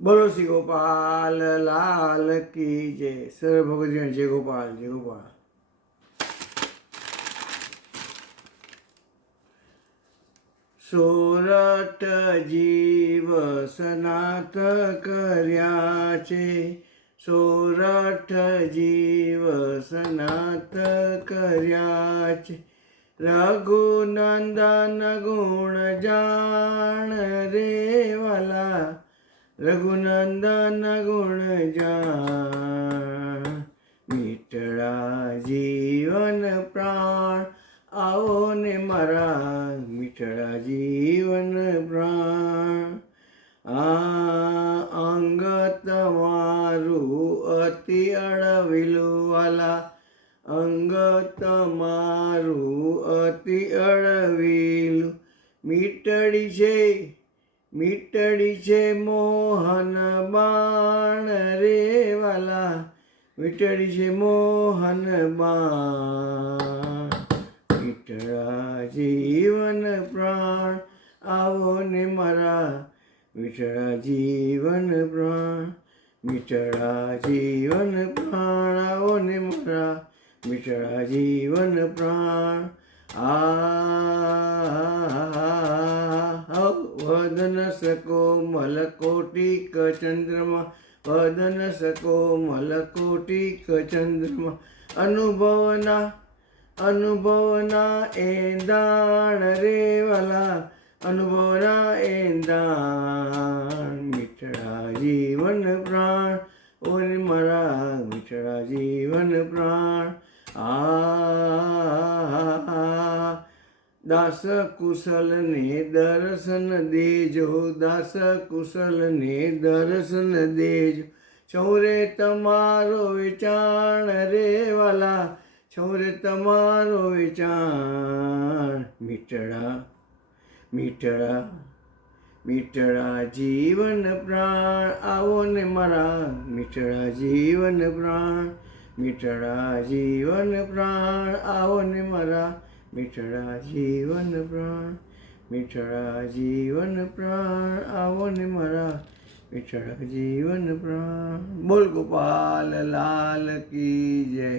બોલો શ્રી ગોપાલ લાલ કી જય. સર ભગવતી જય ગોપાલ જય ગોપાલ. સોરઠ જીવ સનાથ કર્યા છે, સોરઠ જીવ સનાથ કર્યા છે. રઘુનંદન ગુણ જાણ રે વાલા, રઘુનંદન ગુણ જાણ. મીઠડા જીવન પ્રાણ આવો ને મારા, મીઠડા જીવન પ્રાણ. અંગ તમારું અતિ અળવિલું વાલા, અંગ તમારું અતિ અળવિલું. મીટડી છે મોહન બાણ રે વાલા, મીટડી છે મોહન બાણ. મીઠડા જીવન પ્રાણ આવો ને મારા, મીઠડા જીવન પ્રાણ. મીઠડા જીવન પ્રાણ આવો ને મારા, મીઠડા જીવન પ્રાણ. વદન સકો મલકોટિક ચંદ્રમાં, વદન સકો મલકોટિક ચંદ્રમાં. અનુભવના એંદાણ રે વાલા, અનુભવના એંદાણ. મીઠડા જીવન પ્રાણ ઓને મારા, મીઠડા જીવન પ્રાણ. દાસ કુશલને દર્શન દેજો, દાસ કુશલને દર્શન દેજો. છોરે તમારો વિચાર રે વાલા, છોરે તમારો વિચાર. મીઠડા જીવન પ્રાણ આવો ને મારા, મીઠડા જીવન પ્રાણ. મીઠડા જીવન પ્રાણ આવો ને મારા, મીઠડા જીવન પ્રાણ. મીઠડા જીવન પ્રાણ આવો ને મારા, મીઠડા જીવન પ્રાણ. બોલ ગોપાલ લાલ કી જય.